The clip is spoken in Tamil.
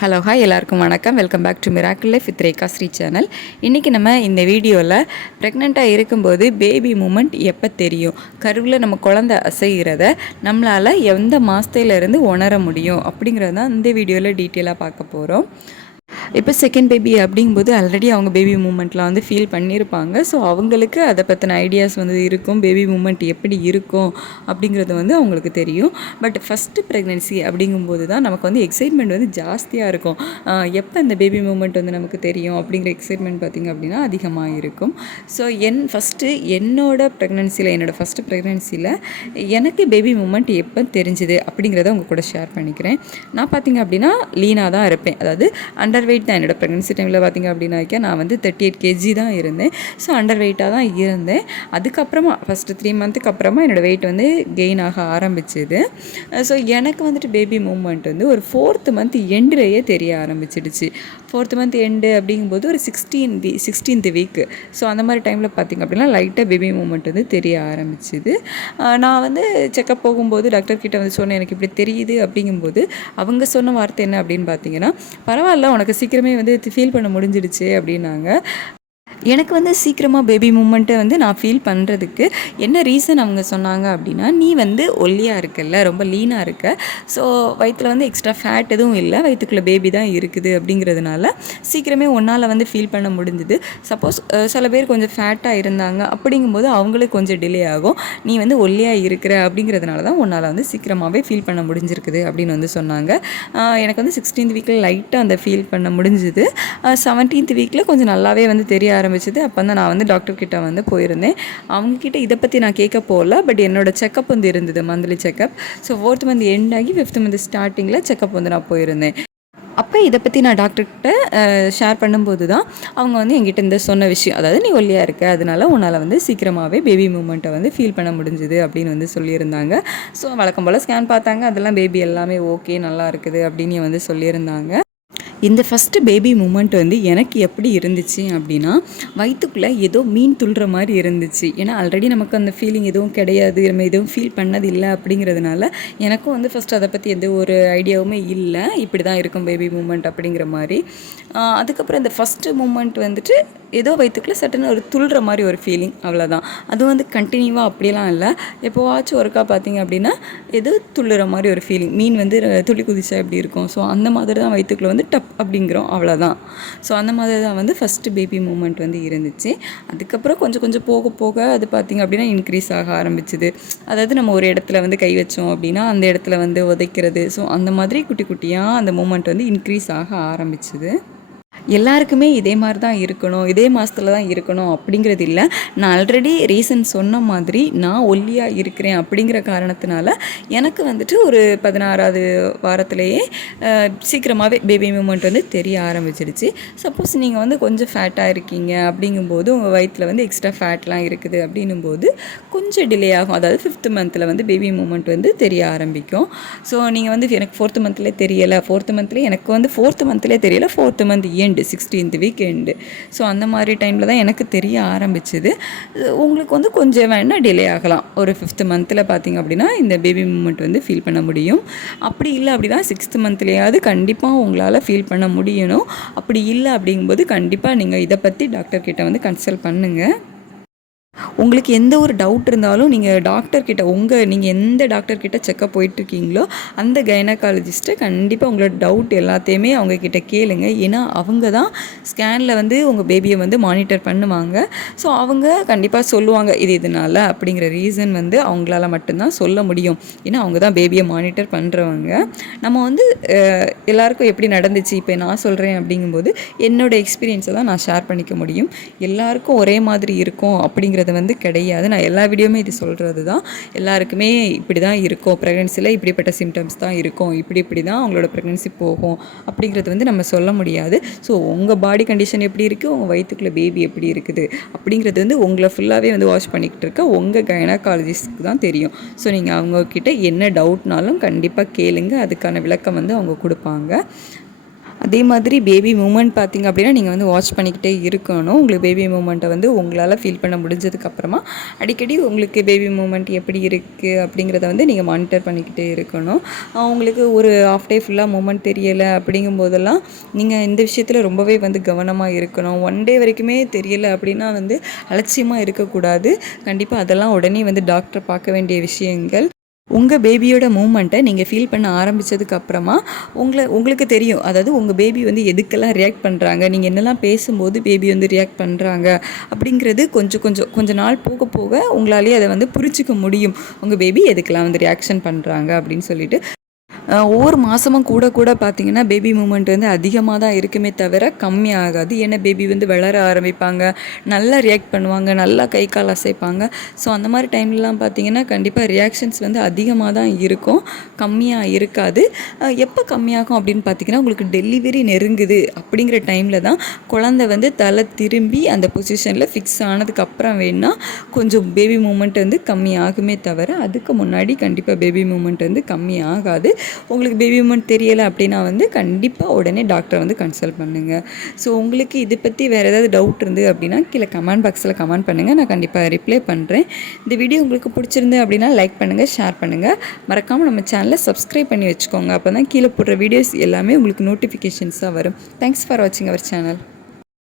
ஹலோ ஹாய் எல்லாருக்கும் வணக்கம். Welcome back to miracle life with Rekha Shri channel இன்றைக்கி நம்ம இந்த வீடியோவில் ப்ரெக்னெண்ட்டாக இருக்கும்போது பேபி மூமெண்ட் எப்போ தெரியும்? கருவில் நம்ம குழந்தை அசைகிறத நம்மளால் எந்த மாதத்துலேருந்து உணர முடியும்? அப்படிங்கிறது தான் இந்த வீடியோவில் டீட்டெயிலாக பார்க்க போகிறோம் இப்போ செகண்ட் பேபி அப்படிங்கும்போது ஆல்ரெடி அவங்க பேபி மூமெண்ட்லாம் வந்து ஃபீல் பண்ணியிருப்பாங்க. ஸோ அவங்களுக்கு அதை பற்றின ஐடியாஸ் வந்து இருக்கும். பேபி மூமெண்ட் எப்படி இருக்கும் அப்படிங்கிறது வந்து அவங்களுக்கு தெரியும். பட் ஃபஸ்ட்டு ப்ரெக்னென்சி அப்படிங்கும்போது தான் நமக்கு வந்து எக்ஸைட்மெண்ட் வந்து ஜாஸ்தியாக இருக்கும். எப்போ இந்த பேபி மூமெண்ட் வந்து நமக்கு தெரியும் அப்படிங்கிற எக்ஸைட்மெண்ட் பார்த்திங்க அப்படின்னா அதிகமாக இருக்கும். ஸோ என் ஃபஸ்ட்டு என்னோட ப்ரெக்னென்சியில் என்னோடய ஃபஸ்ட்டு ப்ரெக்னென்சியில் எனக்கு பேபி மூமெண்ட் எப்போ தெரிஞ்சுது அப்படிங்கிறத உங்கள் கூட ஷேர் பண்ணிக்கிறேன். நான் பார்த்திங்க அப்படின்னா லீனாக தான் இருப்பேன். அதாவது அண்டர்வே வெயிட் தான் என்னோடய ப்ரெக்னன்சி டைமில் பார்த்திங்க அப்படின்னாக்கா நான் வந்து தேர்ட்டி எயிட் கேஜி தான் இருந்தேன். ஸோ அண்டர் வெயிட்டாக தான் இருந்தேன். அதுக்கப்புறமா ஃபஸ்ட்டு த்ரீ மந்த்துக்கு அப்புறமா என்னோடய வெயிட் வந்து கெயின் ஆக ஆரம்பிச்சுது. ஸோ எனக்கு வந்துட்டு பேபி மூமெண்ட் வந்து ஒரு ஃபோர்த்து மந்த் எண்டுலேயே தெரிய ஆரம்பிச்சிடுச்சு. ஃபோர்த்து மந்த் எண்டு அப்படிங்கும்போது ஒரு சிக்ஸ்டீன் வீ சிக்ஸ்டீன்த் வீக்கு ஸோ அந்த மாதிரி டைமில் பார்த்திங்க அப்படின்னா லைட்டாக பேபி மூமெண்ட் வந்து தெரிய ஆரம்பிச்சுது. நான் வந்து செக்கப் போகும்போது டாக்டர் கிட்டே வந்து சொன்னேன் எனக்கு இப்படி தெரியுது. அப்படிங்கும்போது அவங்க சொன்ன வார்த்தை என்ன அப்படின்னு பார்த்தீங்கன்னா பரவாயில்ல உனக்கு சீக்கிரமே வந்து ஃபீல் பண்ண முடிஞ்சிடுச்சு அப்படின்னாங்க. எனக்கு வந்து சீக்கிரமாக பேபி மூமெண்ட்டை வந்து நான் ஃபீல் பண்ணுறதுக்கு என்ன ரீசன் அவங்க சொன்னாங்க அப்படின்னா நீ வந்து ஒல்லியாக இருக்கல்ல ரொம்ப லீனாக இருக்க. ஸோ வயிற்றில் வந்து எக்ஸ்ட்ரா ஃபேட் எதுவும் இல்லை வயிற்றுக்குள்ளே பேபி தான் இருக்குது அப்படிங்கிறதுனால சீக்கிரமே ஒன்றால் வந்து ஃபீல் பண்ண முடிஞ்சுது. சப்போஸ் சில பேர் கொஞ்சம் ஃபேட்டாக இருந்தாங்க அப்படிங்கும்போது அவங்களுக்கு கொஞ்சம் டிலே ஆகும். நீ வந்து ஒல்லியாக இருக்கிற அப்படிங்கிறதுனால தான் உன்னால் வந்து சீக்கிரமாகவே ஃபீல் பண்ண முடிஞ்சிருக்குது அப்படின்னு வந்து சொன்னாங்க. எனக்கு வந்து சிக்ஸ்டீன்த் வீக்கில் லைட்டாக அந்த ஃபீல் பண்ண முடிஞ்சுது. செவன்டீன்த் வீக்கில் கொஞ்சம் நல்லாவே வந்து தெரிய ஆரம்பிச்சது. அப்போ தான் நான் வந்து டாக்டர் கிட்ட வந்து போயிருந்தேன். அவங்கக்கிட்ட இதை பற்றி நான் கேட்க போகல. பட் என்னோட செக்கப் வந்து இருந்தது monthly checkup so fourth month end ஆகி ஃபிஃப்த் மந்த் ஸ்டார்டிங்கில் செக்கப் வந்து நான் போயிருந்தேன். அப்போ இதை பற்றி நான் டாக்டர்கிட்ட ஷேர் பண்ணும்போது தான் அவங்க வந்து என்கிட்ட இந்த சொன்ன விஷயம் அதாவது நீ ஒல்லியாக இருக்க அதனால உன்னால் வந்து சீக்கிரமாகவே பேபி மூமெண்ட்டை வந்து ஃபீல் பண்ண முடிஞ்சுது அப்படின்னு வந்து சொல்லியிருந்தாங்க. ஸோ வழக்கம் போல் ஸ்கேன் பார்த்தாங்க. அதெல்லாம் பேபி எல்லாமே ஓகே நல்லா இருக்குது அப்படின்னு வந்து சொல்லியிருந்தாங்க. இந்த ஃபஸ்ட்டு பேபி மூமெண்ட் வந்து எனக்கு எப்படி இருந்துச்சு அப்படின்னா வயிற்றுக்குள்ளே ஏதோ மீன் துள்ளுற மாதிரி இருந்துச்சு. ஏன்னா ஆல்ரெடி நமக்கு அந்த ஃபீலிங் எதுவும் கிடையாது நம்ம எதுவும் ஃபீல் பண்ணது இல்லை அப்படிங்கிறதுனால எனக்கும் வந்து ஃபஸ்ட் அதை பற்றி எந்த ஒரு ஐடியாவுமே இல்லை. இப்படி தான் இருக்கும் பேபி மூமெண்ட் அப்படிங்கிற மாதிரி. அதுக்கப்புறம் இந்த ஃபஸ்ட்டு மூமெண்ட் வந்துட்டு ஏதோ வயிற்றுக்குள்ளே சட்டுன்னு ஒரு துள்ளுற மாதிரி ஒரு ஃபீலிங் அவ்வளோதான் அது வந்து கண்டினியூவாக அப்படியெல்லாம் இல்லை. எப்போவாச்சும் ஒருக்கா பார்த்தீங்க அப்படின்னா ஏதோ துள்ளுற மாதிரி ஒரு ஃபீலிங் மீன் வந்து துளி குதிச்சா எப்படி இருக்கும்? ஸோ அந்த மாதிரி தான் வயிற்றுக்குள்ளே வந்து டப் அப்படிங்கிறோம் அவ்வளோதான் ஸோ அந்த மாதிரி தான் வந்து ஃபஸ்ட்டு பேபி மூமெண்ட் வந்து இருந்துச்சு. அதுக்கப்புறம் கொஞ்சம் கொஞ்சம் போக போக அது பார்த்திங்க அப்படின்னா இன்க்ரீஸ் ஆக ஆரம்பிச்சுது. அதாவது நம்ம ஒரு இடத்துல வந்து கை வச்சோம் அப்படின்னா அந்த இடத்துல வந்து உதைக்கிறது. ஸோ அந்த மாதிரி குட்டி குட்டியாக அந்த மூமெண்ட் வந்து இன்க்ரீஸ் ஆக ஆரம்பிச்சுது. எல்லாருக்குமே இதே மாதிரி தான் இருக்கணும் இதே மாதத்துல தான் இருக்கணும் அப்படிங்கிறது இல்லை நான் ஆல்ரெடி ரீசன் சொன்ன மாதிரி நான் ஒல்லியாக இருக்கிறேன் அப்படிங்கிற காரணத்தினால எனக்கு வந்துட்டு ஒரு பதினாறாவது வாரத்திலேயே சீக்கிரமாகவே பேபி மூமெண்ட் வந்து தெரிய ஆரம்பிச்சிடுச்சு. சப்போஸ் நீங்கள் வந்து கொஞ்சம் ஃபேட்டாக இருக்கீங்க அப்படிங்கும்போது உங்கள் வயிற்றில் வந்து எக்ஸ்ட்ரா ஃபேட்லாம் இருக்குது அப்படின்னும் போது கொஞ்சம் டிலே ஆகும். அதாவது ஃபிஃப்த் மந்தில் வந்து பேபி மூமெண்ட் வந்து தெரிய ஆரம்பிக்கும். ஸோ நீங்கள் வந்து எனக்கு ஃபோர்த்து மந்த்லேயே தெரியலை. ஃபோர்த்து மந்த்லேயே எனக்கு வந்து ஃபோர்த்து மந்த்லேயே தெரியல. Fourth month end sixteenth week end so அந்த மாதிரி டைமில் தான் எனக்கு தெரிய ஆரம்பிச்சது. உங்களுக்கு வந்து கொஞ்சம் வேணால் டிலே ஆகலாம். ஒரு ஃபிஃப்த் மந்தில் பார்த்தீங்க அப்படின்னா இந்த பேபி மூமெண்ட் வந்து ஃபீல் பண்ண முடியும். அப்படி இல்லை அப்படின்னா சிக்ஸ்த் மந்த்லேயாவது கண்டிப்பாக உங்களால் ஃபீல் பண்ண முடியணும். அப்படி இல்லை அப்படிங்கும்போது கண்டிப்பாக நீங்கள் இதை பற்றி டாக்டர் கிட்ட வந்து கன்சல்ட் பண்ணுங்கள் உங்களுக்கு எந்த ஒரு டவுட் இருந்தாலும் நீங்கள் டாக்டர்கிட்ட உங்கள் நீங்கள் எந்த டாக்டர்கிட்ட செக்கப் போயிட்டுருக்கீங்களோ அந்த கைனகாலஜிஸ்ட்டை கண்டிப்பாக உங்களோட டவுட் எல்லாத்தையுமே அவங்கக்கிட்ட கேளுங்க. ஏன்னா அவங்க தான் ஸ்கேனில் வந்து உங்கள் பேபியை வந்து மானிட்டர் பண்ணுவாங்க. ஸோ அவங்க கண்டிப்பாக சொல்லுவாங்க இது இதனால அப்படிங்கிற ரீசன் வந்து அவங்களால மட்டும்தான் சொல்ல முடியும். ஏன்னா அவங்க தான் பேபியை மானிட்டர் பண்ணுறவங்க நம்ம வந்து எல்லாருக்கும் எப்படி நடந்துச்சு? இப்போ நான் சொல்கிறேன் அப்படிங்கும்போது என்னோட எக்ஸ்பீரியன்ஸை தான் நான் ஷேர் பண்ணிக்க முடியும். எல்லாருக்கும் ஒரே மாதிரி இருக்கும் அப்படிங்கிற அப்படிங்கிறது வந்து கிடையாது. நான் எல்லா வீடியோமே இது சொல்கிறது தான் எல்லாருக்குமே இப்படி தான் இருக்கும். ப்ரெக்னென்சியில் இப்படிப்பட்ட சிம்டம்ஸ் தான் இருக்கும். இப்படி இப்படி தான் அவங்களோட ப்ரெக்னென்சி போகும் அப்படிங்கிறது வந்து நம்ம சொல்ல முடியாது. ஸோ உங்கள் பாடி கண்டிஷன் எப்படி இருக்குது உங்கள் வயிற்றுக்குள்ளே பேபி எப்படி இருக்குது? அப்படிங்கிறது வந்து உங்களை ஃபுல்லாகவே வந்து வாஷ் பண்ணிக்கிட்டு இருக்க உங்கள் கைனகாலஜிஸ்ட்க்கு தான் தெரியும். ஸோ நீங்கள் அவங்கக்கிட்ட என்ன டவுட்னாலும் கண்டிப்பாக கேளுங்க. அதுக்கான விளக்கம் வந்து அவங்க கொடுப்பாங்க. அதே மாதிரி பேபி மூமெண்ட் பார்த்தீங்க அப்படின்னா நீங்கள் வந்து வாட்ச் பண்ணிக்கிட்டே இருக்கணும். உங்களுக்கு பேபி மூமெண்ட்டை வந்து உங்களால் ஃபீல் பண்ண முடிஞ்சதுக்கப்புறமா அடிக்கடி உங்களுக்கு பேபி மூமெண்ட் எப்படி இருக்குது அப்படிங்கிறத வந்து நீங்கள் மானிட்டர் பண்ணிக்கிட்டே இருக்கணும். அவங்களுக்கு உங்களுக்கு ஒரு ஆஃப் டே ஃபுல்லாக மூமெண்ட் தெரியலை அப்படிங்கும் போதெல்லாம் நீங்கள் இந்த விஷயத்தில் ரொம்பவே வந்து கவனமாக இருக்கணும். ஒன் டே வரைக்குமே தெரியலை அப்படின்னா வந்து அலட்சியமாக இருக்கக்கூடாது. கண்டிப்பாக அதெல்லாம் உடனே வந்து டாக்டரை பார்க்க வேண்டிய விஷயங்கள். உங்கள் பேபியோட மூமெண்ட்டை நீங்கள் ஃபீல் பண்ண ஆரம்பித்ததுக்கு அப்புறமா உங்களை உங்களுக்கு தெரியும். அதாவது உங்கள் பேபி வந்து எதுக்கெல்லாம் ரியாக்ட் பண்ணுறாங்க நீங்கள் என்னெல்லாம் பேசும்போது பேபி வந்து ரியாக்ட் பண்ணுறாங்க அப்படிங்கிறது கொஞ்சம் கொஞ்சம் கொஞ்ச நாள் போக போக உங்களாலேயே அதை வந்து புரிஞ்சிக்க முடியும். உங்கள் பேபி எதுக்கெல்லாம் வந்து ரியாக்ஷன் பண்ணுறாங்க அப்படின்னு சொல்லிட்டு ஒவ்வொரு மாதமும் கூட கூட பார்த்திங்கன்னா பேபி மூமெண்ட் வந்து அதிகமாக தான் இருக்குமே தவிர கம்மியாகாது ஏன்னா பேபி வந்து வளர ஆரம்பிப்பாங்க. நல்லா ரியாக்ட் பண்ணுவாங்க. நல்லா கை கால் அசைப்பாங்க. ஸோ அந்த மாதிரி டைம்லலாம் பார்த்திங்கன்னா கண்டிப்பாக ரியாக்ஷன்ஸ் வந்து அதிகமாக தான் இருக்கும். கம்மியாக இருக்காது. எப்போ கம்மியாகும் அப்படின்னு பார்த்தீங்கன்னா உங்களுக்கு டெலிவரி நெருங்குது அப்படிங்கிற டைமில் தான் குழந்தை வந்து தலை திரும்பி அந்த பொசிஷனில் ஃபிக்ஸ் ஆனதுக்கப்புறம் வேணால் கொஞ்சம் பேபி மூமெண்ட் வந்து கம்மியாகுமே தவிர அதுக்கு முன்னாடி கண்டிப்பாக பேபி மூமெண்ட் வந்து கம்மி ஆகாது. உங்களுக்கு பேபி மூமெண்ட் தெரியலை அப்படின்னா வந்து கண்டிப்பாக உடனே டாக்டரை வந்து கன்சல்ட் பண்ணுங்கள் ஸோ உங்களுக்கு இதை பற்றி வேறு ஏதாவது டவுட் இருந்து அப்படின்னா கீழே கமெண்ட் பாக்ஸில் கமெண்ட் பண்ணுங்கள் நான் கண்டிப்பாக ரிப்ளை பண்ணுறேன் இந்த வீடியோ உங்களுக்கு பிடிச்சிருந்து அப்படின்னா லைக் பண்ணுங்கள் ஷேர் பண்ணுங்கள் மறக்காமல் நம்ம சேனலை சப்ஸ்கிரைப் பண்ணி வச்சுக்கோங்க. அப்போ தான் கீழே போடுற வீடியோஸ் எல்லாமே உங்களுக்கு நோட்டிஃபிகேஷன்ஸாக வரும். தேங்க்ஸ் ஃபார் வாட்சிங் அவர் சேனல்